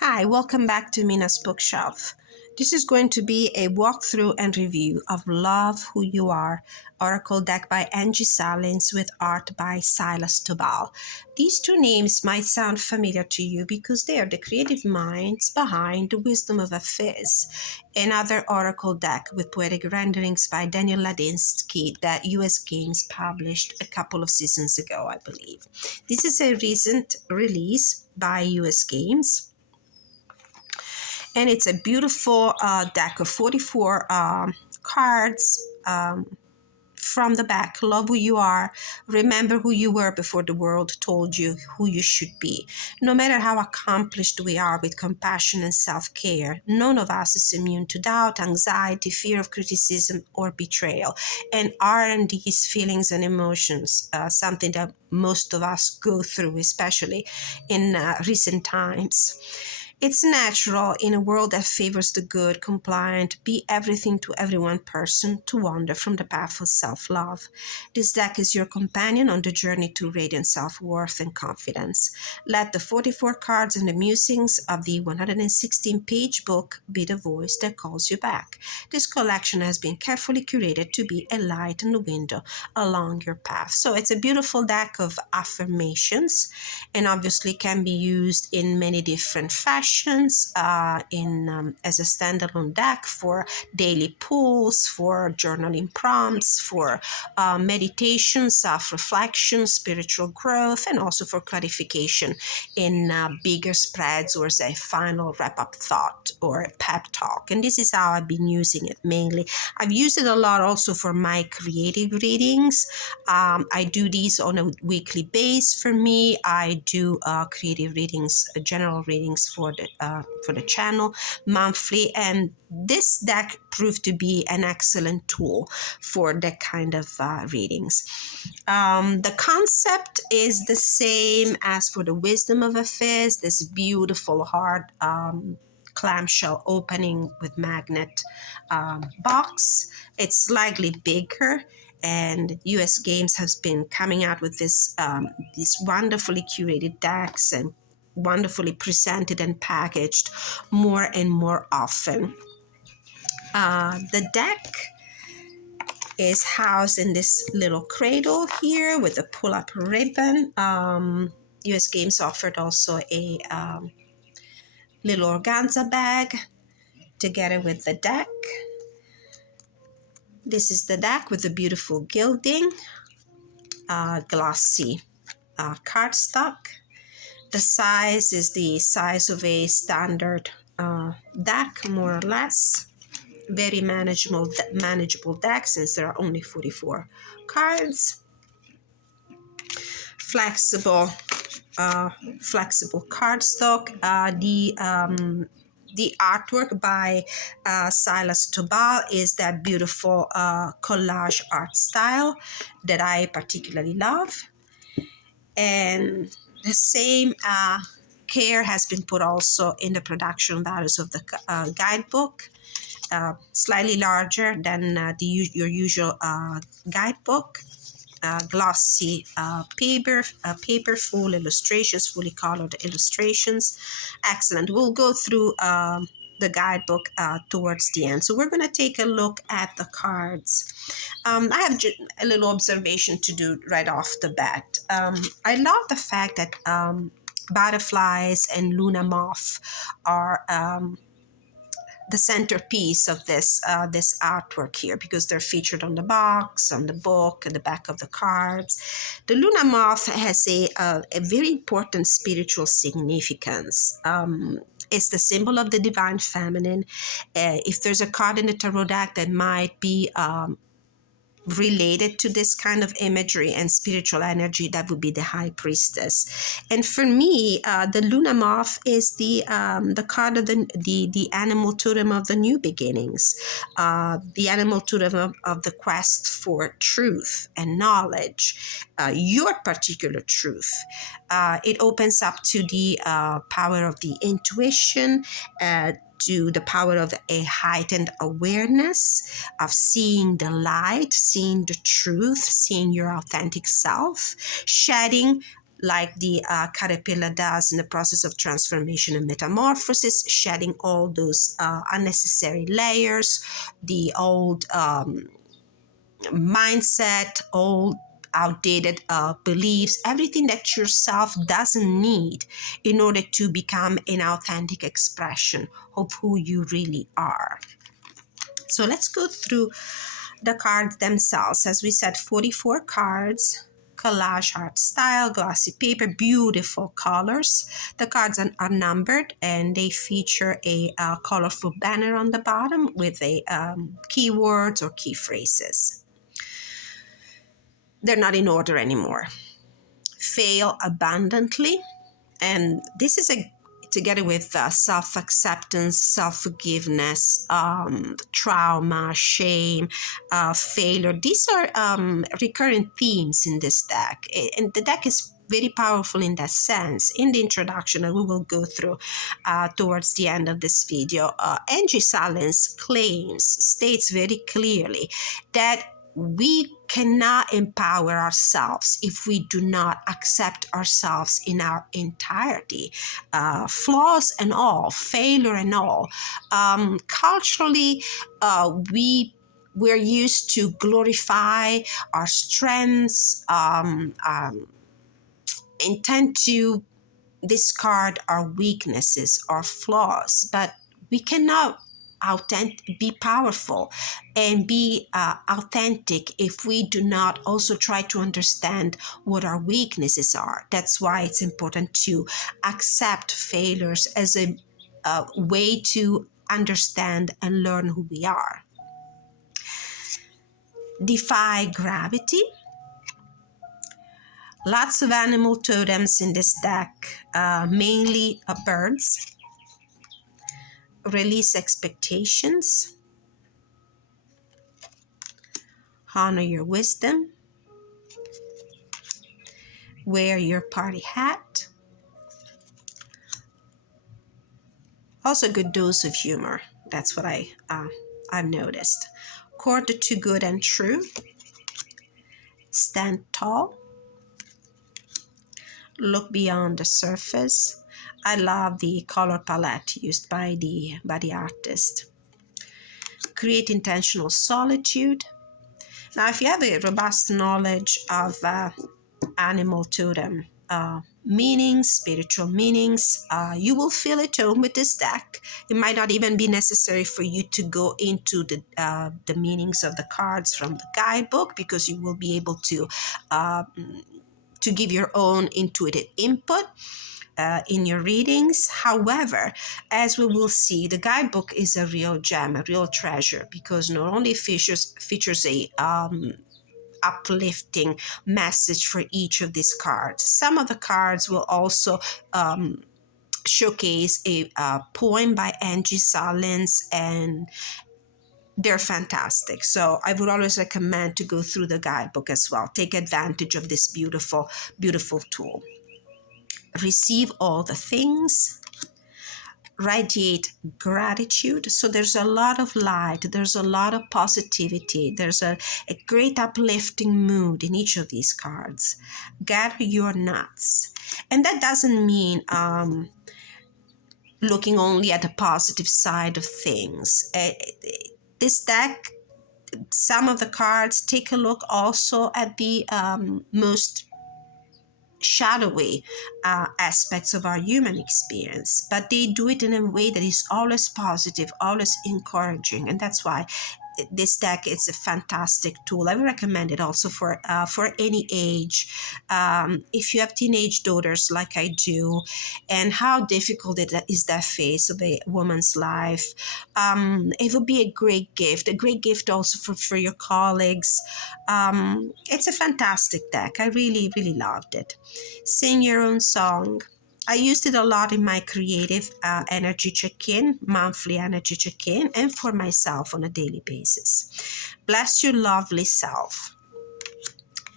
Hi, welcome back to Mina's Bookshelf. This is going to be a walkthrough and review of Love Who You Are, Oracle deck by Angi Sullins with art by Silas Toball. These two names might sound familiar to you because they are the creative minds behind The Wisdom of a Fizz, another Oracle deck with poetic renderings by Daniel Ladinsky that US Games published a couple of seasons ago, I believe. This is a recent release by US Games. And it's a beautiful deck of 44 cards. From the back, love who you are. Remember who you were before the world told you who you should be. No matter how accomplished we are with compassion and self-care, none of us is immune to doubt, anxiety, fear of criticism, or betrayal. And aren't these feelings and emotions something that most of us go through, especially in recent times? It's natural in a world that favors the good, compliant, be everything to everyone person to wander from the path of self-love. This deck is your companion on the journey to radiant self-worth and confidence. Let the 44 cards and the musings of the 116-page book be the voice that calls you back. This collection has been carefully curated to be a light in the window along your path. So it's a beautiful deck of affirmations and obviously can be used in many different fashions. As a standalone deck for daily pulls, for journaling prompts, for meditation, self-reflection, spiritual growth, and also for clarification in bigger spreads or as a final wrap-up thought or a pep talk. And this is how I've been using it mainly. I've used it a lot also for my creative readings. I do these on a weekly basis for me. I do creative readings, general readings for the channel monthly, and this deck proved to be an excellent tool for that kind of readings. The concept is the same as for the Wisdom of a Fizz, this beautiful hard clamshell opening with magnet box. It's slightly bigger, and US Games has been coming out with these wonderfully curated decks and wonderfully presented and packaged more and more often. The deck is housed in this little cradle here with a pull-up ribbon. US Games offered also a little organza bag together with the deck. This is the deck with the beautiful gilding, glossy cardstock. The size is the size of a standard deck, more or less. Very manageable deck since there are only 44 cards. Flexible cardstock. The artwork by Silas Toball is that beautiful collage art style that I particularly love. And the same care has been put also in the production values of the guidebook, slightly larger than your usual guidebook. Glossy paper, full illustrations, fully colored illustrations. Excellent. We'll go through the guidebook towards the end. So we're going to take a look at the cards. I have a little observation to do right off the bat. I love the fact that butterflies and Luna moth are the centerpiece of this artwork here, because they're featured on the box, on the book, and the back of the cards. The Luna moth has a very important spiritual significance. It's the symbol of the divine feminine. If there's a card in the tarot deck that might be related to this kind of imagery and spiritual energy, that would be the High Priestess. And for me, the Luna moth is the card of the animal totem of the new beginnings, the animal totem of the quest for truth and knowledge, your particular truth. It opens up to the power of the intuition, to the power of a heightened awareness of seeing the light, seeing the truth, seeing your authentic self, shedding like the caterpillar does in the process of transformation and metamorphosis, shedding all those unnecessary layers, the old mindset, old outdated beliefs, everything that yourself doesn't need in order to become an authentic expression of who you really are. So let's go through the cards themselves. As we said, 44 cards, collage art style, glossy paper, beautiful colors. The cards are numbered and they feature a colorful banner on the bottom with a keywords or key phrases. They're not in order anymore. Fail abundantly. And this is together with self-acceptance, self-forgiveness, trauma, shame, failure. These are recurrent themes in this deck. And the deck is very powerful in that sense. In the introduction that we will go through towards the end of this video, Angi Sullins states very clearly that we cannot empower ourselves if we do not accept ourselves in our entirety, flaws and all, failure and all. Culturally, we're used to glorify our strengths, and tend to discard our weaknesses, our flaws, but we cannot be powerful and be authentic if we do not also try to understand what our weaknesses are. That's why it's important to accept failures as a way to understand and learn who we are. Defy gravity. Lots of animal totems in this deck, mainly birds. Release expectations. Honor your wisdom. Wear your party hat. Also a good dose of humor. That's what I've noticed. Court to good and true. Stand tall. Look beyond the surface. I love the color palette used by the artist. Create intentional solitude. Now, if you have a robust knowledge of animal totem meanings, spiritual meanings, you will feel at home with this deck. It might not even be necessary for you to go into the meanings of the cards from the guidebook, because you will be able to give your own intuitive input in your readings. However, as we will see, the guidebook is a real gem, a real treasure, because not only features a uplifting message for each of these cards. Some of the cards will also showcase a poem by Angi Sullins, and they're fantastic. So I would always recommend to go through the guidebook as well. Take advantage of this beautiful, beautiful tool. Receive all the things. Radiate gratitude. So there's a lot of light, there's a lot of positivity, there's a great uplifting mood in each of these cards. Gather your nuts. And that doesn't mean looking only at the positive side of things. This deck, some of the cards take a look also at the most shadowy aspects of our human experience, but they do it in a way that is always positive, always encouraging, and that's why this deck is a fantastic tool. I would recommend it also for any age. If you have teenage daughters like I do, and how difficult it is that phase of a woman's life, it would be a great gift also for your colleagues. It's a fantastic deck. I really, really loved it. Sing your own song. I used it a lot in my creative energy check-in, monthly energy check-in, and for myself on a daily basis. Bless your lovely self.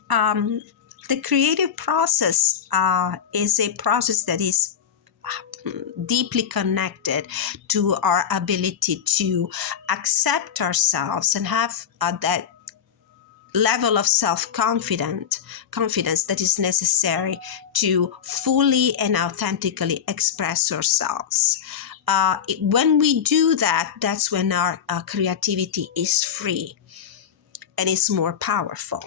The creative process is a process that is deeply connected to our ability to accept ourselves and have that level of confidence that is necessary to fully and authentically express ourselves. When we do that, that's when our creativity is free and it's more powerful.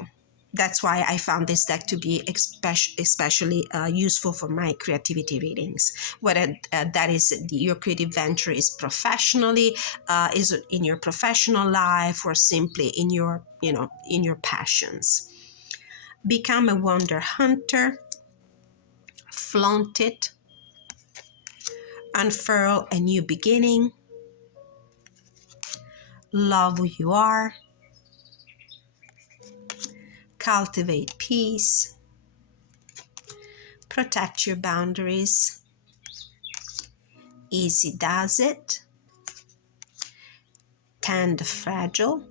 That's why I found this deck to be especially useful for my creativity readings. Whether that is your creative venture is professionally, is in your professional life, or simply in your, in your passions. Become a wonder hunter, flaunt it, unfurl a new beginning, love who you are, cultivate peace, protect your boundaries, easy does it, tend the fragile.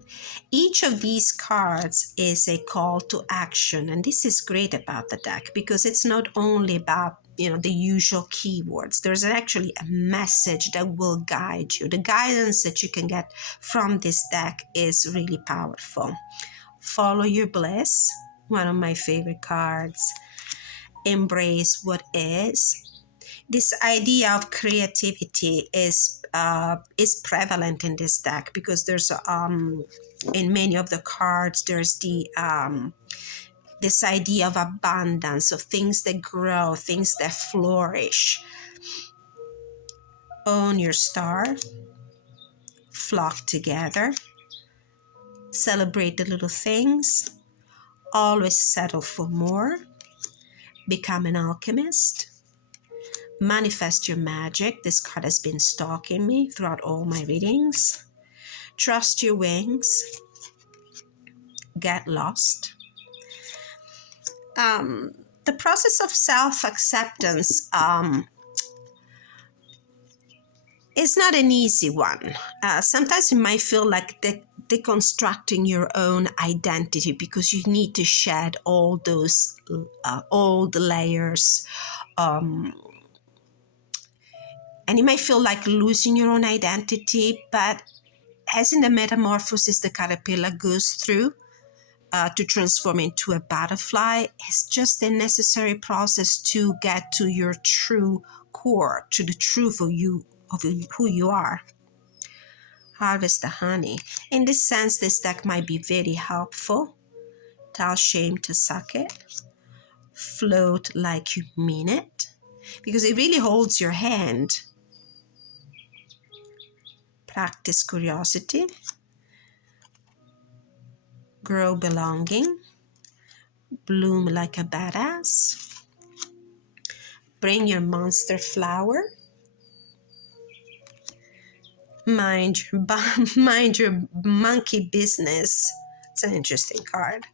Each of these cards is a call to action, and this is great about the deck because it's not only about the usual keywords. There's actually a message that will guide you. The guidance that you can get from this deck is really powerful. Follow your bliss, one of my favorite cards. Embrace what is. This idea of creativity is prevalent in this deck because there's in many of the cards there's the this idea of abundance, of things that grow, things that flourish. Own your star, flock together, celebrate the little things, always settle for more, become an alchemist, manifest your magic. This card has been stalking me throughout all my readings. Trust your wings, get lost. The process of self-acceptance is not an easy one. Sometimes it might feel like deconstructing your own identity because you need to shed all those old layers. And it might feel like losing your own identity, but as in the metamorphosis the caterpillar goes through, to transform into a butterfly, is just a necessary process to get to your true core, to the truth of who you are. Harvest the honey. In this sense, this deck might be very helpful. Tell shame to suck it. Float like you mean it, because it really holds your hand. Practice curiosity. Grow belonging. Bloom like a badass. Bring your monster flower. Mind your monkey business. It's an interesting card.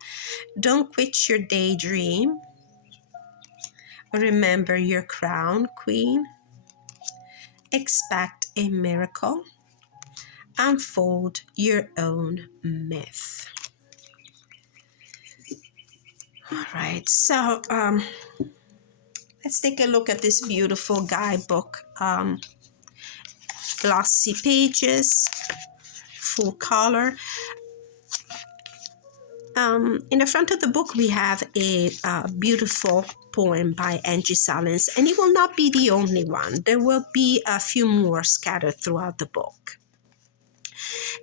Don't quit your daydream. Remember your crown, queen. Expect a miracle. Unfold your own myth. All right, so let's take a look at this beautiful guidebook. Glossy pages, full color. In the front of the book, we have a beautiful poem by Angi Sullins, and it will not be the only one. There will be a few more scattered throughout the book.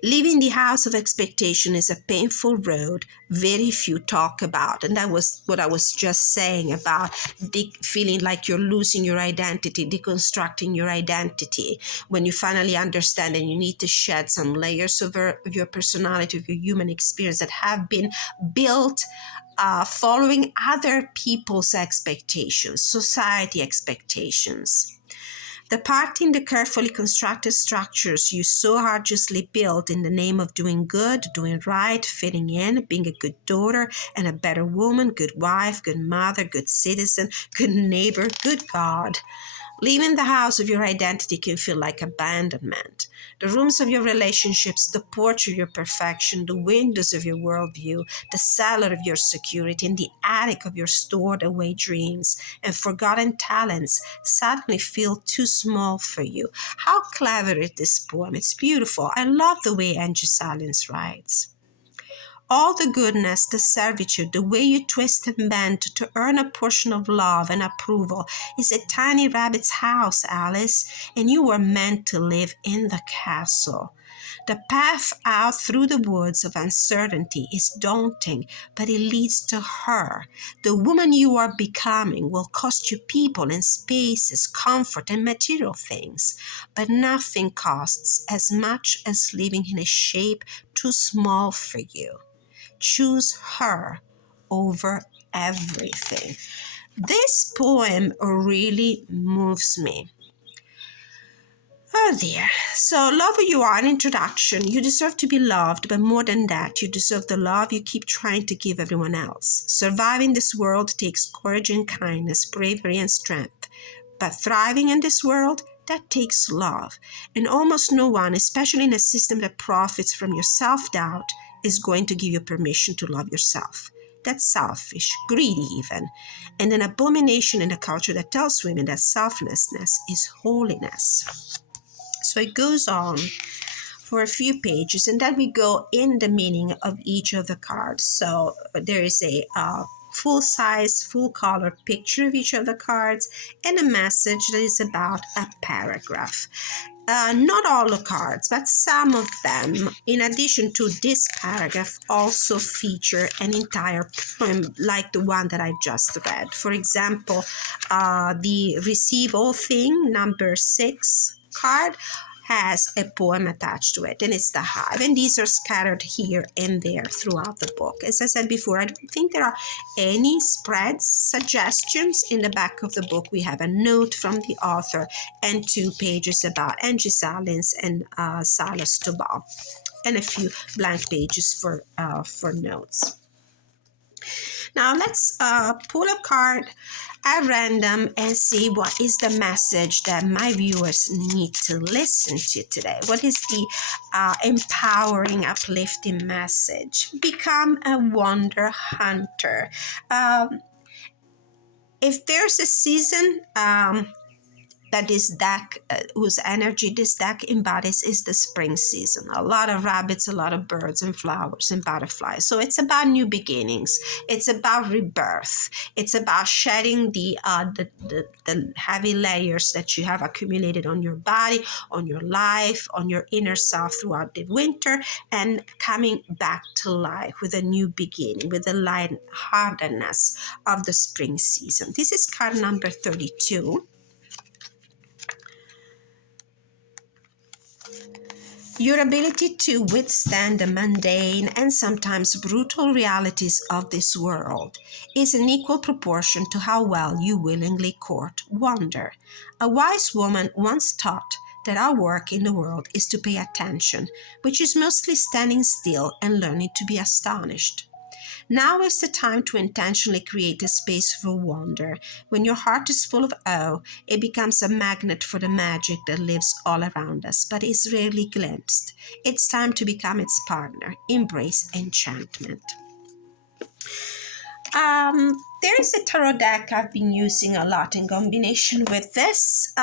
Leaving the house of expectation is a painful road very few talk about. And that was what I was just saying about feeling like you're losing your identity, deconstructing your identity. When you finally understand and you need to shed some layers of your personality, of your human experience that have been built following other people's expectations, society expectations. Departing the carefully constructed structures you so arduously built in the name of doing good, doing right, fitting in, being a good daughter and a better woman, good wife, good mother, good citizen, good neighbor, good God. Leaving the house of your identity can feel like abandonment. The rooms of your relationships, the porch of your perfection, the windows of your worldview, the cellar of your security, and the attic of your stored away dreams and forgotten talents suddenly feel too small for you. How clever is this poem? It's beautiful. I love the way Angi Sullins writes. All the goodness, the servitude, the way you twist and bend to earn a portion of love and approval is a tiny rabbit's house, Alice, and you were meant to live in the castle. The path out through the woods of uncertainty is daunting, but it leads to her. The woman you are becoming will cost you people and spaces, comfort and material things, but nothing costs as much as living in a shape too small for you. Choose her over everything. This poem really moves me. Oh dear. So, love who you are, an introduction. You deserve to be loved, but more than that, you deserve the love you keep trying to give everyone else. Surviving this world takes courage and kindness, bravery and strength. But thriving in this world, that takes love. And almost no one, especially in a system that profits from your self-doubt, is going to give you permission to love yourself. That's selfish, greedy even, and an abomination in a culture that tells women that selflessness is holiness. So it goes on for a few pages, and then we go in the meaning of each of the cards. So there is a full-size, full-color picture of each of the cards and a message that is about a paragraph. Not all the cards, but some of them, in addition to this paragraph, also feature an entire poem like the one that I just read. For example, the Receive All Thing, number 6 card, has a poem attached to it, and it's the hive. And these are scattered here and there throughout the book. As I said before, I don't think there are any spreads, suggestions. In the back of the book, we have a note from the author and 2 pages about Angi Sullins and Silas Toball, and a few blank pages for notes. Now let's pull a card at random and see what is the message that my viewers need to listen to today. What is the empowering, uplifting message? Become a wonder hunter. If there's a season that this deck, whose energy this deck embodies, is the spring season. A lot of rabbits, a lot of birds and flowers and butterflies. So it's about new beginnings. It's about rebirth. It's about shedding the heavy layers that you have accumulated on your body, on your life, on your inner self throughout the winter, and coming back to life with a new beginning, with the lightheartedness of the spring season. This is card number 32. Your ability to withstand the mundane and sometimes brutal realities of this world is in equal proportion to how well you willingly court wonder. A wise woman once taught that our work in the world is to pay attention, which is mostly standing still and learning to be astonished. Now is the time to intentionally create a space for wonder. When your heart is full of awe, it becomes a magnet for the magic that lives all around us, but is rarely glimpsed. It's time to become its partner. Embrace enchantment. There is a tarot deck I've been using a lot in combination with this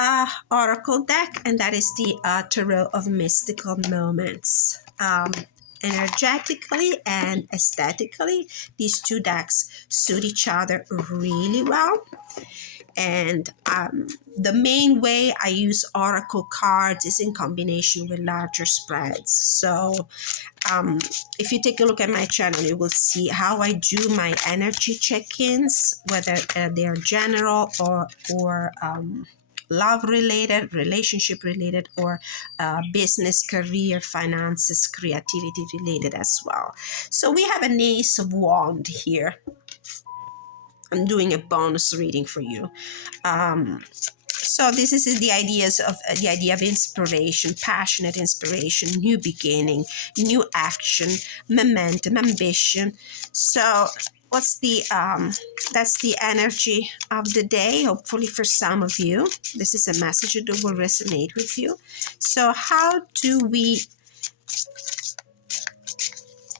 oracle deck, and that is the Tarot of Mystical Moments. Energetically and aesthetically, these 2 decks suit each other really well. And the main way I use oracle cards is in combination with larger spreads. So if you take a look at my channel, you will see how I do my energy check-ins, whether they're general or love related, relationship related, or business, career, finances, creativity related as well. So we have an Ace of Wands here. I'm doing a bonus reading for you. So this is the idea of inspiration, passionate inspiration, new beginning, new action, momentum, ambition. So what's the that's the energy of the day, hopefully for some of you. This is a message that will resonate with you. So how do we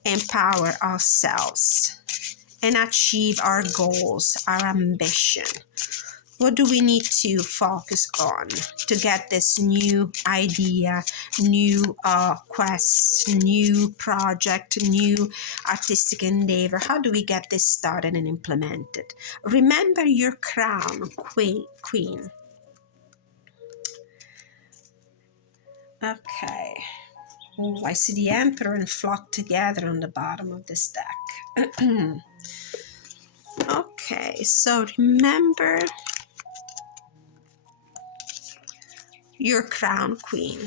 empower ourselves and achieve our goals, our ambition? What do we need to focus on to get this new idea, new quest, new project, new artistic endeavor? How do we get this started and implemented? Remember your crown, queen. Okay. Oh, I see the Emperor and Flock together on the bottom of this deck. Okay, so remember your crown, queen.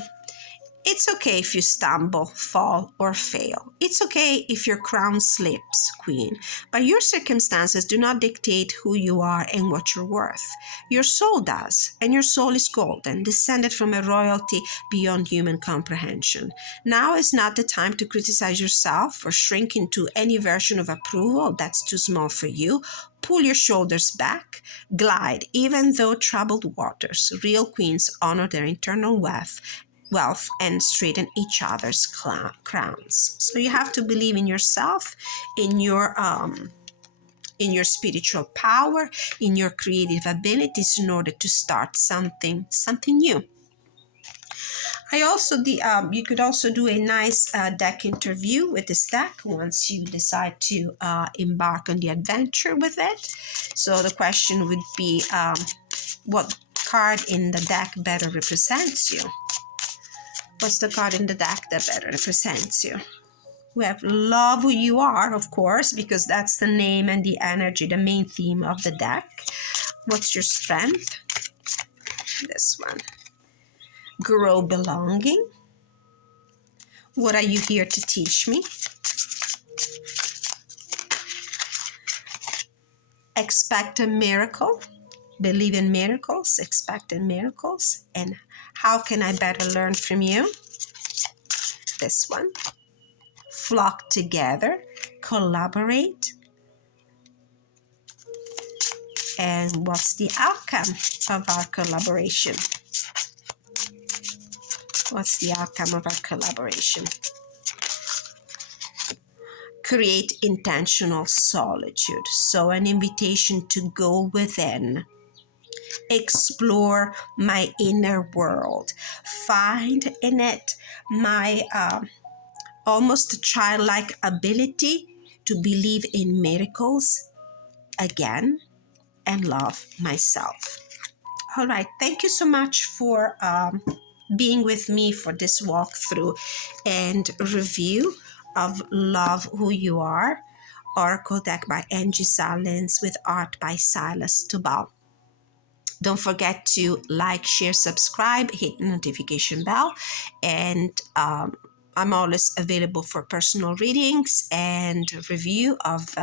It's okay if you stumble, fall, or fail. It's okay if your crown slips, queen, but your circumstances do not dictate who you are and what you're worth. Your soul does, and your soul is golden, descended from a royalty beyond human comprehension. Now is not the time to criticize yourself or shrink into any version of approval that's too small for you. Pull your shoulders back, glide, even though troubled waters. Real queens honor their internal wealth and straighten each other's crowns. So you have to believe in yourself, in your spiritual power, in your creative abilities in order to start something new. I also you could also do a nice deck interview with this deck once you decide to embark on the adventure with it. So the question would be, what card in the deck better represents you? What's the card in the deck that better represents you? We have love who you are, of course, because that's the name and the energy, the main theme of the deck. What's your strength? This one. Grow belonging. What are you here to teach me? Expect a miracle. Believe in miracles, expect in miracles. And how can I better learn from you? This one. Flock together, collaborate. And what's the outcome of our collaboration? What's the outcome of our collaboration? Create intentional solitude. So an invitation to go within. Explore my inner world. Find in it my almost childlike ability to believe in miracles again and love myself. All right. Thank you so much for being with me for this walkthrough and review of Love Who You Are, Oracle deck by Angi Sullins with art by Silas Toball. Don't forget to like, share, subscribe, hit the notification bell, and I'm always available for personal readings and review of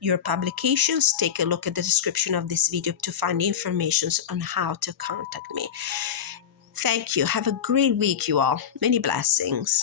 your publications. Take a look at the description of this video to find information on how to contact me. Thank you. Have a great week, you all. Many blessings.